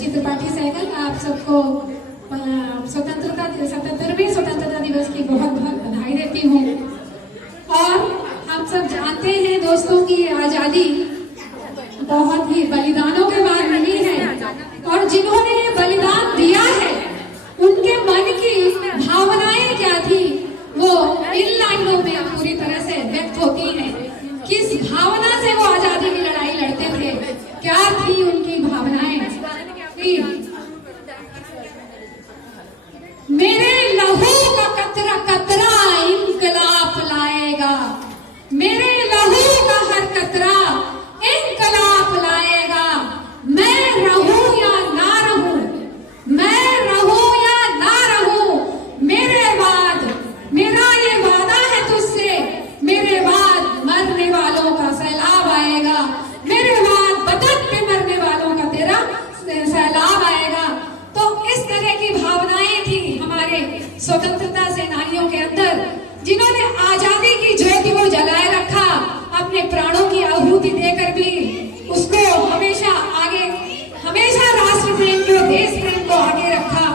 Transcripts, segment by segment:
रुचि त्रिपाठी सहगल, आप सबको 77वें स्वतंत्रता दिवस की बहुत बहुत बधाई देती हूँ। और हम सब जानते हैं दोस्तों की आजादी बहुत ही बलिदानों के बाद मिली है, और जिन्होंने ये बलिदान दिया है उनके मन की भावनाएं क्या थी वो इन लाइनों में पूरी तरह से व्यक्त होती है। किस भावना से वो आजादी की लड़ाई लड़ते थे, क्या थी उनकी भावनाएं। मेरे लहू का कतरा कतरा इंकलाब लाएगा, मेरे लहू का हर कतरा इंकलाब लाएगा। मैं रहूं या ना रहूं, मैं रहूं या ना रहूं, मेरे बाद मेरा ये वादा है तुझसे, मेरे बाद मरने वालों का सैलाब आएगा, मेरे बाद वतन पे मरने वालों का तेरा सैलाब आएगा। तो इस तरह की भावनाएं थी हमारे स्वतंत्रता सेनानियों के अंदर, जिन्होंने आजादी की ज्योति को जलाए रखा, अपने प्राणों की आहुति देकर भी उसको हमेशा आगे, हमेशा राष्ट्र प्रेम को, देश प्रेम को आगे रखा।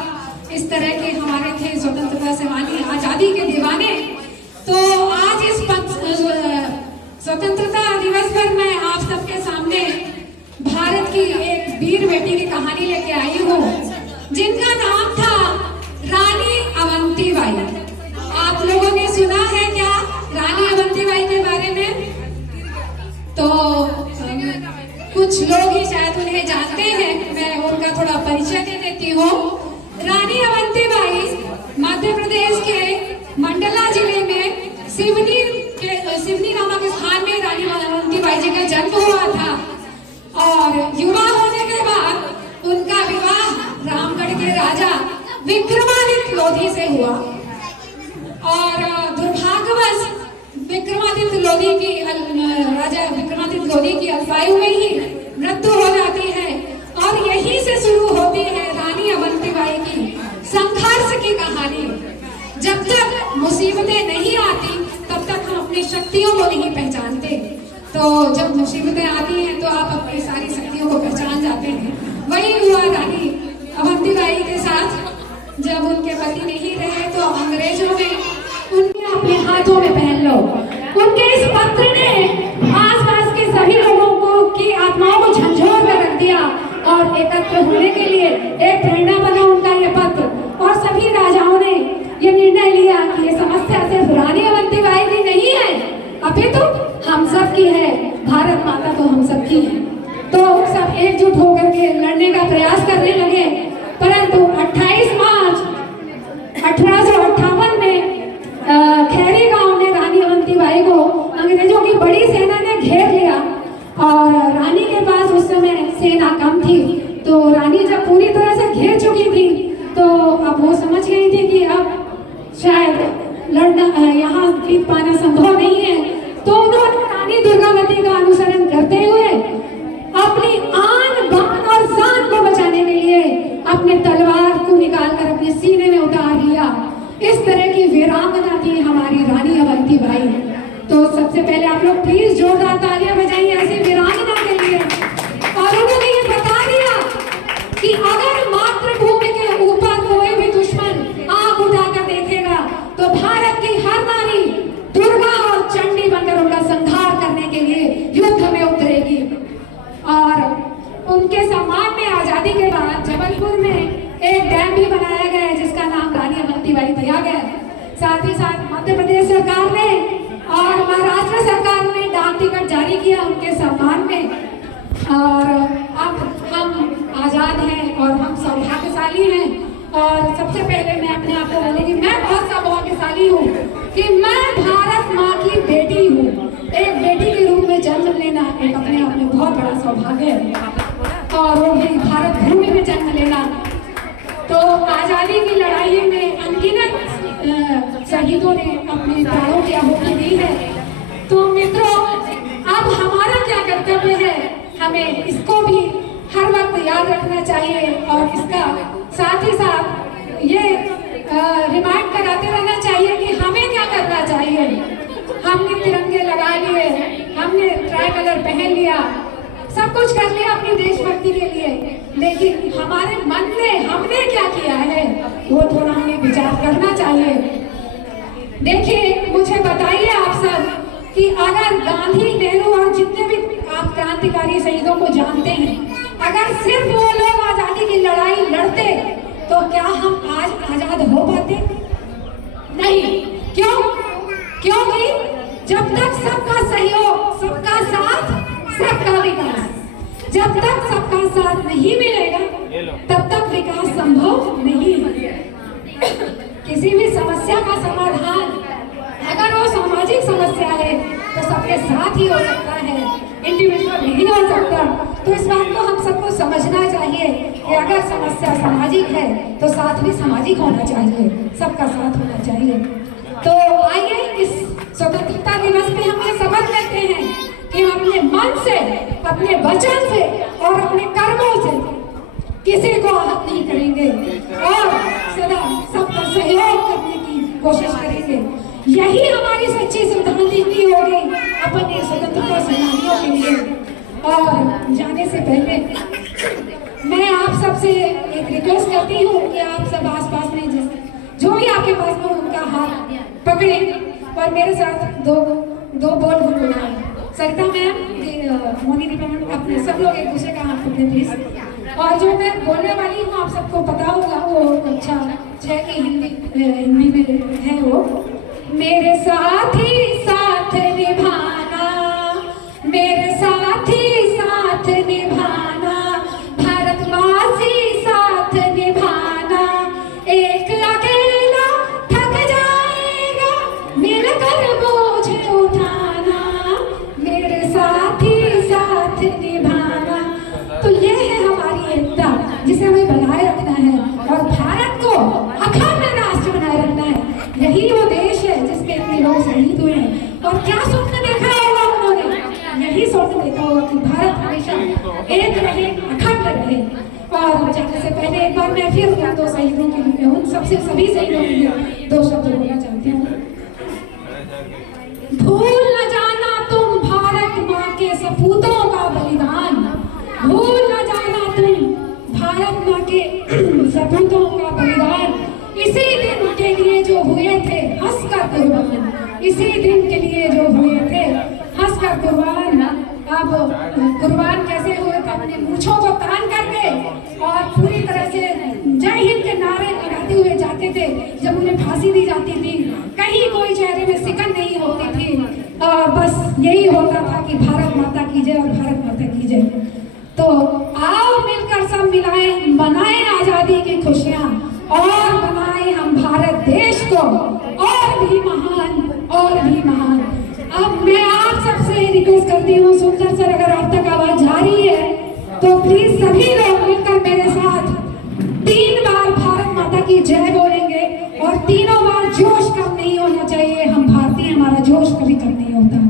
इस तरह के हमारे थे स्वतंत्रता सेनानी, आजादी के दीवाने। तो आज इस स्वतंत्रता दिवस पर मैं आप सबके सामने भारत की एक वीर बेटी की कहानी लेके आई हूँ, जिनका नाम था रानी अवंतीबाई। आप लोगों ने सुना है क्या रानी अवंतीबाई के बारे में? तो कुछ लोग ही शायद उन्हें जानते हैं, मैं उनका थोड़ा परिचय दे देती हूँ। रानी अवंतीबाई मध्य प्रदेश के मंडला जिले में सिवनी नामक स्थान में रानी अवंतीबाई जी का जन्म हुआ था, और युवा होने के बाद उनका विवाह रामगढ़ के राजा विक्रमादित्य लोधी से हुआ, और दुर्भाग्यवश विक्रमादित्य लोधी की राजा विक्रमादित्य लोधी की अल्पायु में ही मृत्यु हो जाती है। और यहीं से शुरू होती है रानी अवंतीबाई की संघर्ष की कहानी। जब तक मुसीबतें नहीं आती तब तक हम अपनी शक्तियों को नहीं पहचानते, तो जब मुसीबतें आती हैं तो आप अपनी सारी शक्तियों को पहचान जाते हैं। वही हुआ रानी अवंतीबाई के साथ। जब उनके पति नहीं रहे तो अंग्रेजों ने उन्हें अपने हाथों में पहन लो। उनके इस पत्र ने आसपास के सभी लोगों को की आत्माओं को झंझोर कर रख दिया, और एकत्र होने के लिए एक प्रेरणा बना उनका ये पत्र। और सभी राजाओं ने ये निर्णय लिया कि ये समस्या सिर्फ रानी अवंतीबाई की नहीं है, अपितु हम सब की है, भारत माता तो हम सब की है। तो सब एकजुट होकर के लड़ने का प्रयास करने लगे। परंतु 28 मार्च 1858 में खैरी गांव में रानी अवंतीबाई को अंग्रेजों की बड़ी सेना ने घेर लिया, और रानी के पास उस समय सेना कम थी। तो रानी जब पूरी तरह से घिर चुकी थी तो अब वो समझ गई थी कि अब शायद लड़ना यहाँ जीत पाना संभव नहीं है। तो उन्होंने रानी दुर्गावती का अनुसरण करते हुए अपनी आन बान और शान को बचाने के लिए अपने तलवार को निकालकर अपने सीने में उतार लिया। इस तरह की वीरांगना थी हमारी रानी अवंतीबाई। तो सबसे पहले आप लोग प्लीज जोरदार तालियां बजाइए ऐसी वीरांगना के लिए। और उन्होंने ये बता दिया कि अगर मातृभूमि के ऊपर कोई भी दुश्मन आंख उठाकर देखेगा तो भारत की हर नारी दुर्गा और चंडी बनकर उनका संहार करने के लिए युद्ध में उतरेगी। और उनके सम्मान में आजादी के बाद जबलपुर में एक डैम भी बनाया गया है जिसका नाम रानी अवंतीबाई दिया गया है। साथ ही साथ मध्य प्रदेश सरकार ने और महाराष्ट्र सरकार ने डाक टिकट जारी किया उनके सम्मान में। और अब हम आजाद हैं और हम सौभाग्यशाली हैं। और सबसे पहले मैं अपने आप को बोलूंगी, मैं बहुत सौभाग्यशाली हूँ कि मैं भारत माँ की बेटी हूँ। एक बेटी के रूप में जन्म लेना एक अपने आप में बहुत बड़ा सौभाग्य है, और वो भी भारत भूमि में जन्म लेना। तो आजादी की लड़ाई में अनगिनत शहीदों ने अपने प्राणों की आहुति दी है। तो मित्रों, अब हमारा क्या कर्तव्य है, हमें इसको भी हर वक्त याद रखना चाहिए, और इसका साथ ही साथ ये रिमाइंड कराते रहना चाहिए कि हमें क्या करना चाहिए। हमने तिरंगे लगा लिए, हमने ट्राई कलर पहन लिया, सब कुछ कर लिया अपनी देशभक्ति के लिए, लेकिन हमारे मन में हमने क्या किया है वो थोड़ा हमें विचार करना चाहिए। देखिए, मुझे बताइए आप सब कि अगर गांधी, नेहरू और जितने भी आप क्रांतिकारी शहीदों को जानते हैं, अगर सिर्फ वो लोग आजादी की लड़ाई लड़ते तो क्या हम आज आजाद हो पाते? नहीं। क्यों? क्योंकि जब तक सबका सहयोग, सबका साथ, सबका विकास, जब तक सबका साथ नहीं मिलेगा तब तक विकास संभव नहीं है। किसी भी समस्या का समाधान अगर वो सामाजिक समस्या है तो सबके साथ ही हो सकता है, इंडिविजुअल नहीं हो सकता। तो इस बात को हम सबको समझना चाहिए कि अगर समस्या सामाजिक है तो साथ भी सामाजिक होना चाहिए, सबका साथ होना चाहिए। तो आइए इस स्वतंत्रता दिवस पे हम ये शपथ लेते हैं कि हम अपने मन से, अपने वचन से और अपने कर्मों से किसी को आहत नहीं करेंगे और सदा सबका सहयोग करने की कोशिश करेंगे। यही हमारी सच्ची श्रद्धांजलि होगी अपने स्वतंत्रता सेनानियों के लिए। और जाने से पहले मैं आप सबसे एक रिक्वेस्ट करती हूँ कि आप सब आसपास में जो भी आपके पास में उनका हाथ पकड़े और मेरे साथ दो बोल गुनगुनाएं। सरिता मैम, मोनी दीपा मैम, अपने सब लोग एक दूसरे का हाथ पकड़े प्लीज। और जो मैं बोलने वाली हूँ आप सबको पता होगा, वो अच्छा है कि हिंदी में है वो। मेरे साथी साथ निभाना, मेरे साथी साथ निभाना, भारतवासी साथ निभाना, एक अकेला थक जाएगा मिलकर बोझ उठाना, मेरे साथी साथ निभाना। तो ये है हमारी एकता जिसे हमें बनाए रखना है और भारत को अखंड राष्ट्र बनाए रखना है। यही वो देश है जिसके इतने लोग शहीद हुए हैं। और क्या स्वप्न देखा होगा उन्होंने? यही स्वप्न देखा होगा कि भारत हमेशा एक रहे, अखंड रहे। और जाने से पहले एक बार मैं फिर उन दो शहीदों के लिए, उन सबसे सभी शहीदों के लिए दो शब्द बोलना चाहती हूँ। भूल न जाना तुम भारत माँ के सपूतों का बलिदान, भूल न जाना तुम भारत माँ के सपूतों का बलिदान। इसी दिन के लिए जो हुए थे हंसकर कुर्बान, इसी दिन के लिए जो हुए थे हंसकर कुर्बान। अब कुर्बान कैसे हुए थे? अपने मूंछों को तान करके और पूरी तरह से जय हिंद के नारे लगाते हुए जाते थे। जब उन्हें फांसी दी जाती थी कहीं कोई चेहरे में सिकन नहीं होती थी और बस यही होता था कि भारत माता की जय और भारत माता की जय। तो आओ मिलकर सब मिलाएं, मनाएं आजादी की खुशियां और बनाएं हम भारत देश को और भी महान, और भी महान। अब मैं आप सबसे रिक्वेस्ट करती हूँ, सुंदर सर अगर आप तक आवाज जा रही है तो प्लीज सभी लोग मिलकर मेरे साथ 3 बार भारत माता की जय बोलेंगे और तीनों बार जोश कम नहीं होना चाहिए। हम भारतीय, हमारा जोश कभी कम नहीं होता।